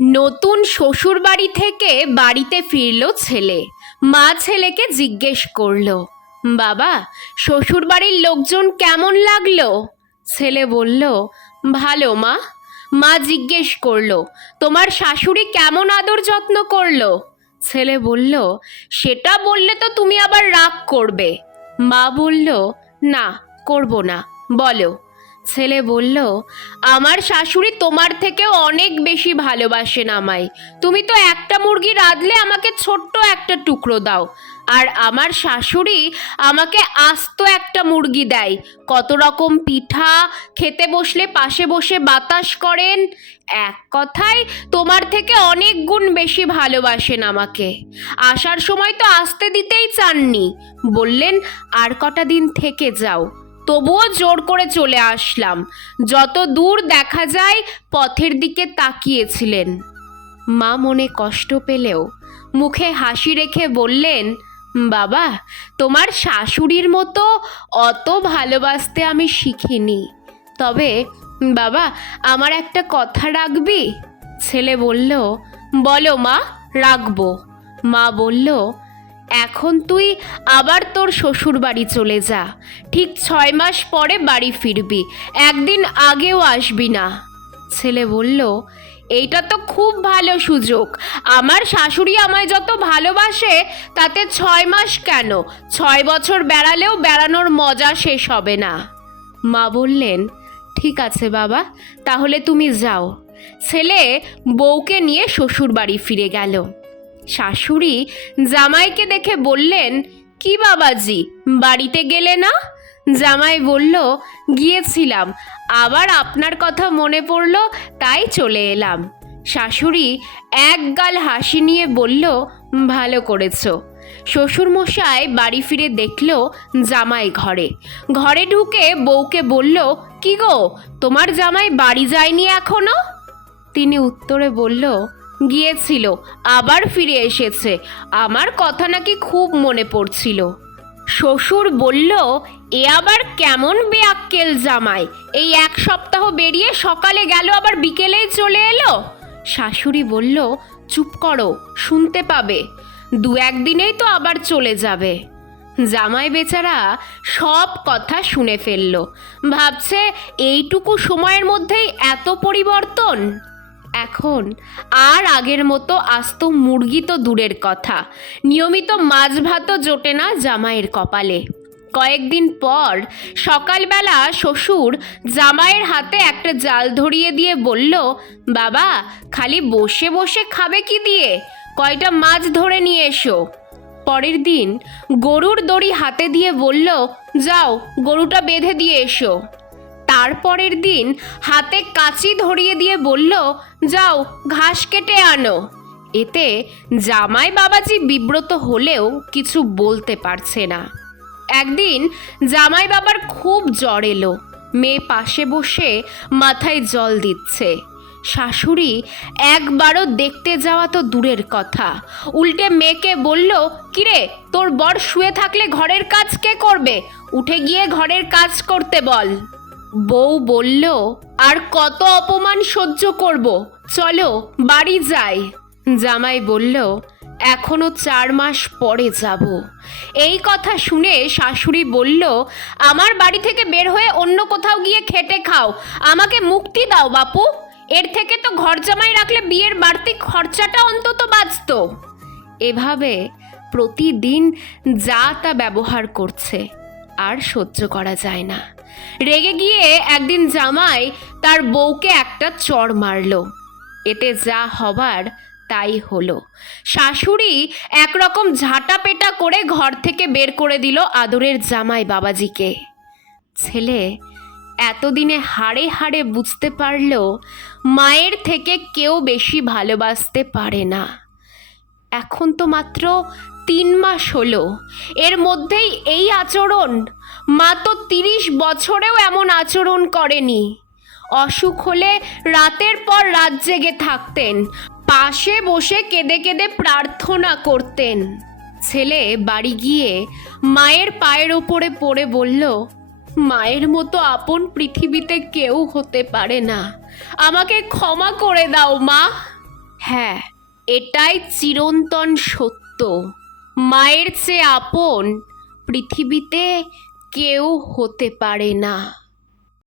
নতুন শ্বশুর বাড়ি থেকে বাড়িতে ফিরল ছেলে। মা ছেলেকে জিজ্ঞেস করল, বাবা শ্বশুর বাড়ির লোকজন কেমন লাগল? ছেলে বলল, ভালো, মা। মা জিজ্ঞেস করল, তোমার শাশুড়ি কেমন আদর যত্ন করল? ছেলে বলল, সেটা বললে তো তুমি আবার রাগ করবে। মা বলল, না, করব না, বলো। ছেলে বলল, আমার শাশুড়ি তোমার থেকেও অনেক বেশি ভালোবাসেন আমায়। তুমি তো একটা মুরগি রাঁধলে আমাকে ছোট্ট একটা টুকরো দাও। আর আমার শাশুড়ি আমাকে আস্ত একটা মুরগি দেয়। কত রকম পিঠা, খেতে বসলে পাশে বসে বাতাস করেন। এক কথায়, তোমার থেকে অনেক গুণ বেশি ভালোবাসেন আমাকে। আসার সময় তো আসতে দিতেই চাননি। বললেন, আর কটা দিন থেকে যাও। তবুও জোর করে চলে আসলাম। যত দূর দেখা যায়, পথের দিকে তাকিয়েছিলেন। মা মনে কষ্ট পেলেও মুখে হাসি রেখে বললেন, বাবা, তোমার শাশুড়ির মতো অত ভালোবাসতে আমি শিখিনি। তবে, বাবা, আমার একটা কথা রাখবি? ছেলে বলল, বলো মা, রাখব। মা বলল এখন তুই আবার তোর শ্বশুর বাড়ি চলে যা। ঠিক ছয় মাস পরে বাড়ি ফিরবি। একদিন আগেও আসবি না। ছেলে বলল, এইটা তো খুব ভালো সুযোগ। আমার শাশুড়ি আমায় যত ভালোবাসে, তাতে ছয় মাস কেন? ছয় বছর বেড়ালেও বেড়ানোর মজা শেষ হবে না। মা বললেন, ঠিক আছে বাবা, তাহলে তুমি যাও। ছেলে বউকে নিয়ে শ্বশুর বাড়ি ফিরে গেল। শাশুড়ি জামাইকে দেখে বললেন, কি বাবাজি, বাড়িতে গেলে না? জামাই বলল, গিয়েছিলাম, আবার আপনার কথা মনে পড়ল, তাই চলে এলাম। শাশুড়ি এক গাল হাসি নিয়ে বলল, ভালো করেছ। শ্বশুরমশাই বাড়ি ফিরে দেখল জামাই ঘরে। ঘরে ঢুকে বউকে বলল, কি গো, তোমার জামাই বাড়ি যায়নি এখনও? তিনি উত্তরে বলল গিয়েছিল, আবার ফিরে এসেছে। আমার কথা নাকি খুব মনে পড়ছিল। শ্বশুর বলল, এ আবার কেমন বেয়াক্কেল জামাই। এই এক সপ্তাহ বেরিয়ে সকালে গেল, আবার বিকেলেই চলে এলো? শাশুড়ি বলল, চুপ করো, শুনতে পাবে। দু একদিনেই তো আবার চলে যাবে। জামাই বেচারা সব কথা শুনে ফেলল। ভাবছে, এইটুকু সময়ের মধ্যেই এত পরিবর্তন? এখন আর আগের মতো আস্ত মুরগি তো দূরের কথা। নিয়মিত মাছ ভাতও জোটে না জামাইয়ের কপালে। কয়েকদিন পর সকালবেলা শ্বশুর জামাইয়ের হাতে একটা জাল ধরিয়ে দিয়ে বলল, বাবা, খালি বসে বসে খাবে কি দিয়ে? কয়টা মাছ ধরে নিয়ে এসো। পরের দিন গরুর দড়ি হাতে দিয়ে বলল, যাও, গরুটা বেঁধে দিয়ে এসো। তারপরের দিন হাতে কাঁচি ধরিয়ে দিয়ে বলল, যাও, ঘাস কেটে আনো। এতে জামাই বাবাজি বিব্রত হলেও কিছু বলতে পারছে না। একদিন জামাই বাবার খুব জ্বর এলো। মেয়ে পাশে বসে মাথায় জল দিচ্ছে। শাশুড়ি, একবারও দেখতে যাওয়া তো দূরের কথা। উল্টে মেয়েকে বলল, কিরে, তোর বর শুয়ে থাকলে ঘরের কাজ কে করবে? উঠে গিয়ে ঘরের কাজ করতে বল। বউ বলল, আর কত অপমান সহ্য করব? চলো, বাড়ি যাই। জামাই বলল, এখনও চার মাস পরে যাব। এই কথা শুনে শাশুড়ি বলল, আমার বাড়ি থেকে বের হয়ে অন্য কোথাও গিয়ে খেটে খাও। আমাকে মুক্তি দাও, বাপু। এর থেকে তো ঘর জামাই রাখলে বিয়ের বাড়তি খরচাটা অন্তত বাঁচত। এভাবে প্রতিদিন যা তা ব্যবহার করছে, আর সহ্য করা যায় না। রেগে গিয়ে একদিন জামাই তার বউকে একটা চড় মারলো। এতে যা হবার তাই হলো। শাশুড়ি একরকম ঝাঁটা পেটা করে ঘর থেকে বের করে দিল আদরের জামাই বাবাজিকে। ছেলে এতদিনে হাড়ে হাড়ে বুঝতে পারল মায়ের থেকে কেউ বেশি ভালোবাসতে পারে না। এখন তো মাত্র তিন মাস হলো। এর মধ্যেই এই আচরণ মা তো তিরিশ বছরেও এমন আচরণ করেনি। অসুখ হলে রাতের পর রাত জেগে থাকতেন, পাশে বসে কেঁদে কেঁদে প্রার্থনা করতেন। ছেলে বাড়ি গিয়ে মায়ের পায়ের ওপরে পড়ে বলল, মায়ের মতো আপন পৃথিবীতে কেউ হতে পারে না। আমাকে ক্ষমা করে দাও, মা। হ্যাঁ এটাই চিরন্তন সত্য। মায়ের চেয়ে আপন পৃথিবীতে কেউ হতে পারে না।